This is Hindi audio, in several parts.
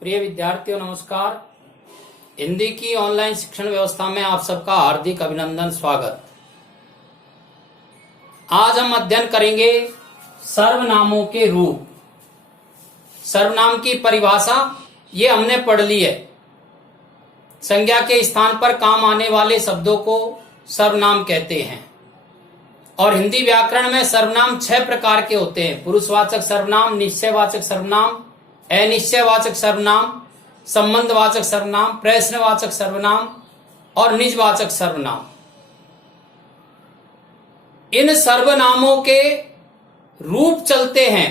प्रिय विद्यार्थियों नमस्कार। हिंदी की ऑनलाइन शिक्षण व्यवस्था में आप सबका हार्दिक अभिनंदन स्वागत। आज हम अध्ययन करेंगे सर्वनामों के रूप। सर्वनाम की परिभाषा ये हमने पढ़ ली है। संज्ञा के स्थान पर काम आने वाले शब्दों को सर्वनाम कहते हैं और हिंदी व्याकरण में सर्वनाम 6 प्रकार के होते हैं। पुरुषवाचक सर्वनाम, निश्चयवाचक सर्वनाम, अनिश्चयवाचक सर्वनाम, संबंधवाचक सर्वनाम, प्रश्नवाचक सर्वनाम और निजवाचक सर्वनाम। इन सर्वनामों के रूप चलते हैं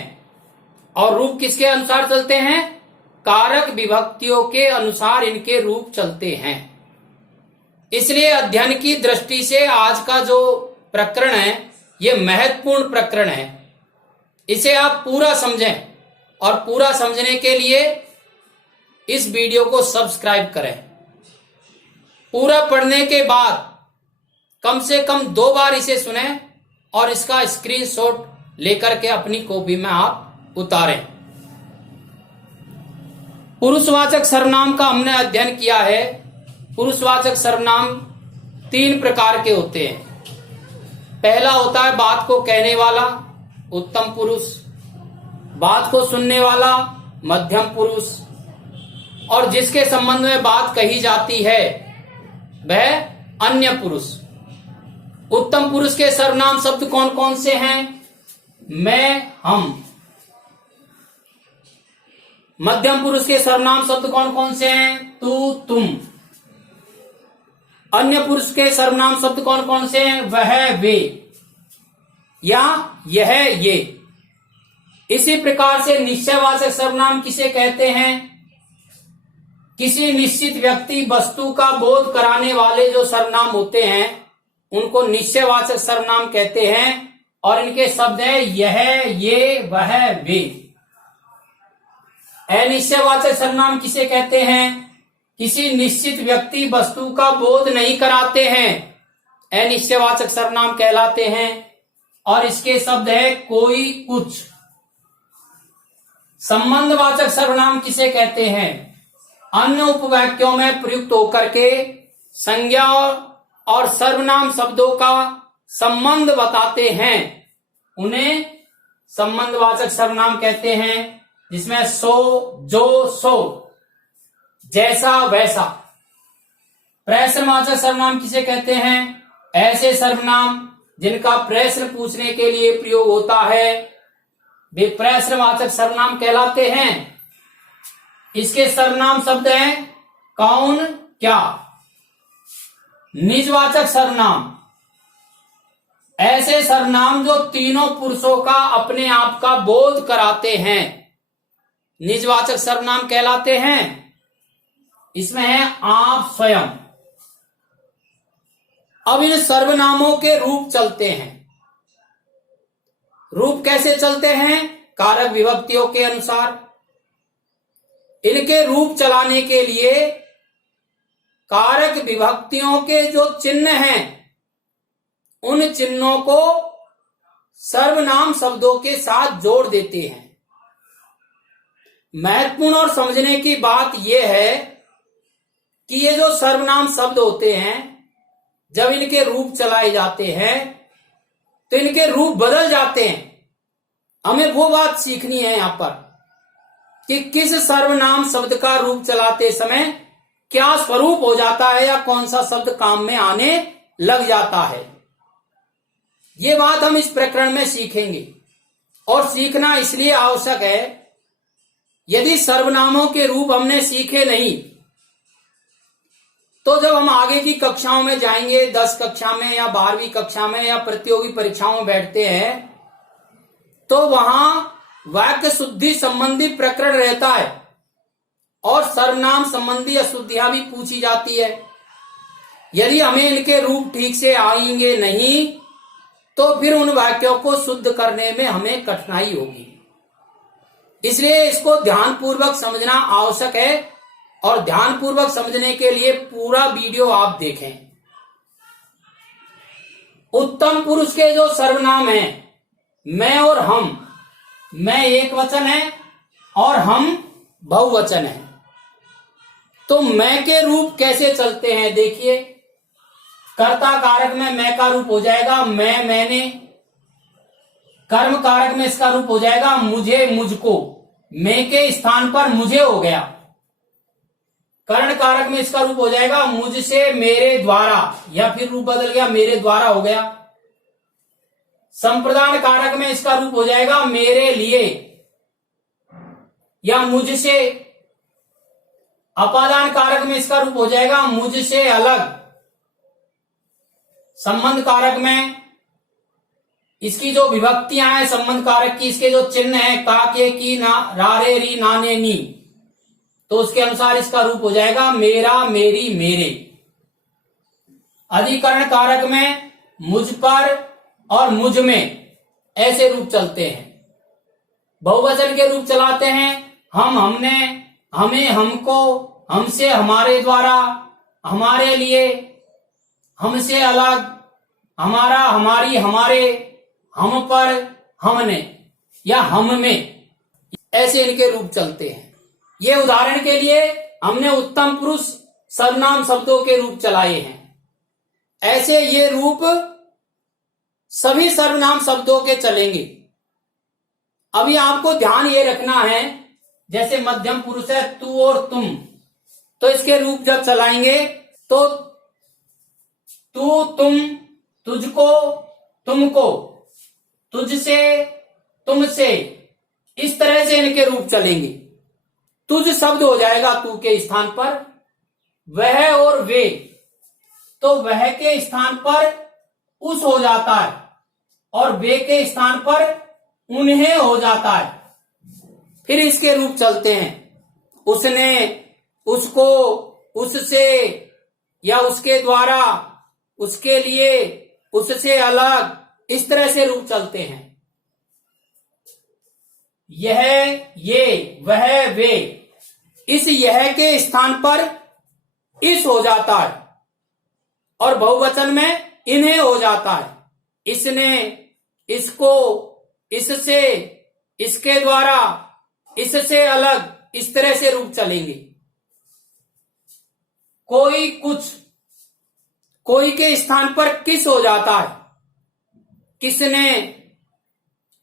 और रूप किसके अनुसार चलते हैं? कारक विभक्तियों के अनुसार इनके रूप चलते हैं। इसलिए अध्ययन की दृष्टि से आज का जो प्रकरण है यह महत्वपूर्ण प्रकरण है। इसे आप पूरा समझें और पूरा समझने के लिए इस वीडियो को सब्सक्राइब करें। पूरा पढ़ने के बाद कम से कम 2 बार इसे सुनें और इसका स्क्रीनशॉट लेकर के अपनी कॉपी में आप उतारें। पुरुषवाचक सर्वनाम का हमने अध्ययन किया है। पुरुषवाचक सर्वनाम 3 प्रकार के होते हैं। पहला होता है बात को कहने वाला, उत्तम पुरुष, बात को सुनने वाला, मध्यम पुरुष, और जिसके संबंध में बात कही जाती है वह अन्य पुरुष। उत्तम पुरुष के सर्वनाम शब्द कौन कौन से हैं? मैं, हम। मध्यम पुरुष के सर्वनाम शब्द कौन कौन से हैं? तू, तुम। अन्य पुरुष के सर्वनाम शब्द कौन कौन से हैं? वह, वे या यह, ये। इसी प्रकार से निश्चयवाचक सर्वनाम किसे कहते हैं? किसी निश्चित व्यक्ति वस्तु का बोध कराने वाले जो सर्वनाम होते हैं उनको निश्चयवाचक सर्वनाम कहते हैं और इनके शब्द हैं यह, ये, वह, वे। अनिश्चयवाचक सर्वनाम किसे कहते हैं? किसी निश्चित व्यक्ति वस्तु का बोध नहीं कराते हैं, अनिश्चयवाचक सर्वनाम कहलाते हैं और इसके शब्द है कोई, कुछ। संबंधवाचक सर्वनाम किसे कहते हैं? अन्य उपवाक्यों में प्रयुक्त होकर के संज्ञा और सर्वनाम शब्दों का संबंध बताते हैं, उन्हें संबंधवाचक सर्वनाम कहते हैं। जिसमें सो, जो, सो, जैसा, वैसा। प्रश्नवाचक सर्वनाम किसे कहते हैं? ऐसे सर्वनाम जिनका प्रश्न पूछने के लिए प्रयोग होता है वे प्रश्नवाचक सर्वनाम कहलाते हैं। इसके सर्वनाम शब्द हैं कौन, क्या। निजवाचक सर्वनाम ऐसे सर्वनाम जो तीनों पुरुषों का अपने आप का बोध कराते हैं, निजवाचक सर्वनाम कहलाते हैं। इसमें है आप, स्वयं। अब इन सर्वनामों के रूप चलते हैं। रूप कैसे चलते हैं? कारक विभक्तियों के अनुसार। इनके रूप चलाने के लिए कारक विभक्तियों के जो चिन्ह हैं उन चिन्हों को सर्वनाम शब्दों के साथ जोड़ देते हैं। महत्वपूर्ण और समझने की बात यह है कि ये जो सर्वनाम शब्द होते हैं जब इनके रूप चलाए जाते हैं तो इनके रूप बदल जाते हैं। हमें वो बात सीखनी है यहां पर कि किस सर्वनाम शब्द का रूप चलाते समय क्या स्वरूप हो जाता है या कौन सा शब्द काम में आने लग जाता है। ये बात हम इस प्रकरण में सीखेंगे और सीखना इसलिए आवश्यक है, यदि सर्वनामों के रूप हमने सीखे नहीं तो जब हम आगे की कक्षाओं में जाएंगे, 10 कक्षा में या 12वीं कक्षा में या प्रतियोगी परीक्षाओं में बैठते हैं तो वहां वाक्य शुद्धि संबंधी प्रकरण रहता है और सर्वनाम संबंधी अशुद्धियां भी पूछी जाती है। यदि हमें इनके रूप ठीक से आएंगे नहीं तो फिर उन वाक्यों को शुद्ध करने में हमें कठिनाई होगी। इसलिए इसको ध्यानपूर्वक समझना आवश्यक है और ध्यानपूर्वक समझने के लिए पूरा वीडियो आप देखें। उत्तम पुरुष के जो सर्वनाम हैं मैं और हम, मैं एक वचन है और हम बहुवचन है। तो मैं के रूप कैसे चलते हैं? देखिए, कर्ता कारक में मैं का रूप हो जाएगा मैं, मैंने। कर्म कारक में इसका रूप हो जाएगा मुझे, मुझको। मैं के स्थान पर मुझे हो गया। कर्ण कारक में इसका रूप हो जाएगा मुझसे, मेरे द्वारा, या फिर रूप बदल गया मेरे द्वारा हो गया। संप्रदान कारक में इसका रूप हो जाएगा मेरे लिए या मुझसे। अपादान कारक में इसका रूप हो जाएगा मुझसे अलग। संबंध कारक में इसकी जो विभक्तियां हैं संबंध कारक की, इसके जो चिन्ह है का, के, की, ना, रारे, री, नाने, नी, तो उसके अनुसार इसका रूप हो जाएगा मेरा, मेरी, मेरे। अधिकरण कारक में मुझ पर और मुझ में ऐसे रूप चलते हैं। बहुवचन के रूप चलाते हैं हम, हमने, हमें, हमको, हमसे, हमारे द्वारा, हमारे लिए, हमसे अलग, हमारा, हमारी, हमारे, हम पर, हमने या हम में, ऐसे इनके रूप चलते हैं। ये उदाहरण के लिए हमने उत्तम पुरुष सर्वनाम शब्दों के रूप चलाए हैं। ऐसे ये रूप सभी सर्वनाम शब्दों के चलेंगे। अभी आपको ध्यान ये रखना है, जैसे मध्यम पुरुष है तू और तुम, तो इसके रूप जब चलाएंगे तो तू, तुम, तुझको, तुमको, तुझसे, तुमसे, इस तरह से इनके रूप चलेंगे। तुझ शब्द हो जाएगा तू के स्थान पर, वह और वे, तो वह के स्थान पर उस हो जाता है और वे के स्थान पर उन्हें हो जाता है। फिर इसके रूप चलते हैं उसने, उसको, उससे या उसके द्वारा, उसके लिए, उससे अलग, इस तरह से रूप चलते हैं। यह, ये, वह, वे, इस यह के स्थान पर इस हो जाता है और बहुवचन में इन्हें हो जाता है। इसने, इसको, इससे, इसके द्वारा, इससे अलग, इस तरह से रूप चलेंगे। कोई, कुछ, कोई के स्थान पर किस हो जाता है। किसने,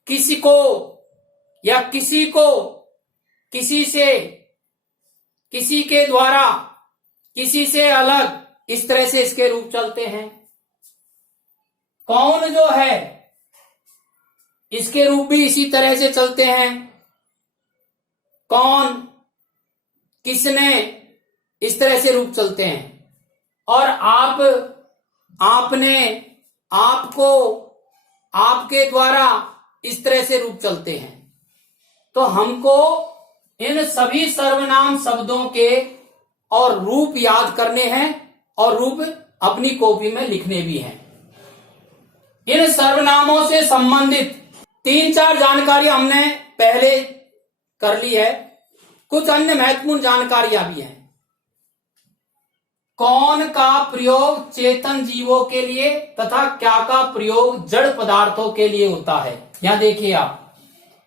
किसी को या किसी को, किसी से, किसी के द्वारा, किसी से अलग, इस तरह से इसके रूप चलते हैं। कौन जो है, इसके रूप भी इसी तरह से चलते हैं। कौन, किसने, इस तरह से रूप चलते हैं। और आप, आपने, आपको, आपके द्वारा, इस तरह से रूप चलते हैं। तो हमको इन सभी सर्वनाम शब्दों के और रूप याद करने हैं और रूप अपनी कॉपी में लिखने भी हैं। इन सर्वनामों से संबंधित 3-4 जानकारी हमने पहले कर ली है। कुछ अन्य महत्वपूर्ण जानकारियां भी हैं। कौन का प्रयोग चेतन जीवों के लिए तथा क्या का प्रयोग जड़ पदार्थों के लिए होता है। यहां देखिए आप,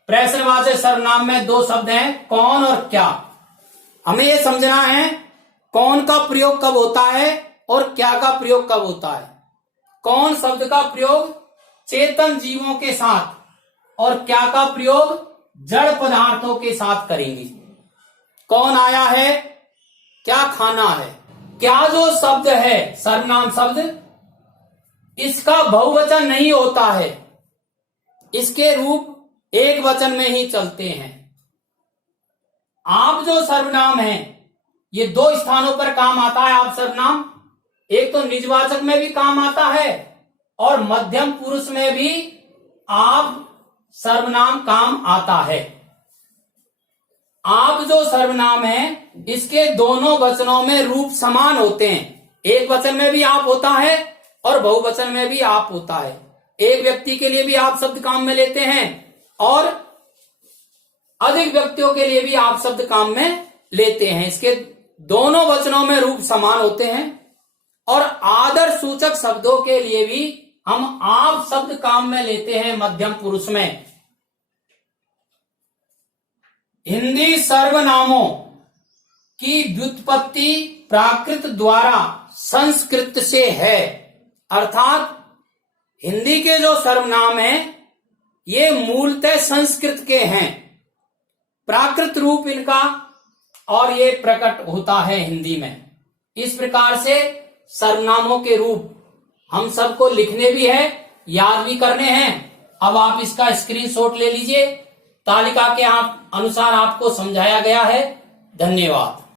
प्रश्नवाचक सर्वनाम में 2 शब्द हैं, कौन और क्या। हमें यह समझना है कौन का प्रयोग कब होता है और क्या का प्रयोग कब होता है। कौन शब्द का प्रयोग चेतन जीवों के साथ और क्या का प्रयोग जड़ पदार्थों के साथ करेंगे। कौन आया है, क्या खाना है। क्या जो शब्द है सर्वनाम शब्द, इसका बहुवचन नहीं होता है, इसके रूप एक वचन में ही चलते हैं। आप जो सर्वनाम है ये 2 स्थानों पर काम आता है। आप सर्वनाम एक तो निजवाचक में भी काम आता है और मध्यम पुरुष में भी आप सर्वनाम काम आता है। आप जो सर्वनाम है इसके दोनों वचनों में रूप समान होते हैं। एक वचन में भी आप होता है और बहुवचन में भी आप होता है। एक व्यक्ति के लिए भी आप शब्द काम में लेते हैं और अधिक व्यक्तियों के लिए भी आप शब्द काम में लेते हैं। इसके दोनों वचनों में रूप समान होते हैं। और आदर सूचक शब्दों के लिए भी हम आप शब्द काम में लेते हैं मध्यम पुरुष में। हिंदी सर्वनामों की व्युत्पत्ति प्राकृत द्वारा संस्कृत से है। अर्थात हिंदी के जो सर्वनाम हैं ये मूलतः संस्कृत के हैं, प्राकृत रूप इनका, और ये प्रकट होता है हिंदी में। इस प्रकार से सर्वनामों के रूप हम सबको लिखने भी है, याद भी करने हैं। अब आप इसका स्क्रीनशॉट ले लीजिए। तालिका के अनुसार आपको समझाया गया है। धन्यवाद।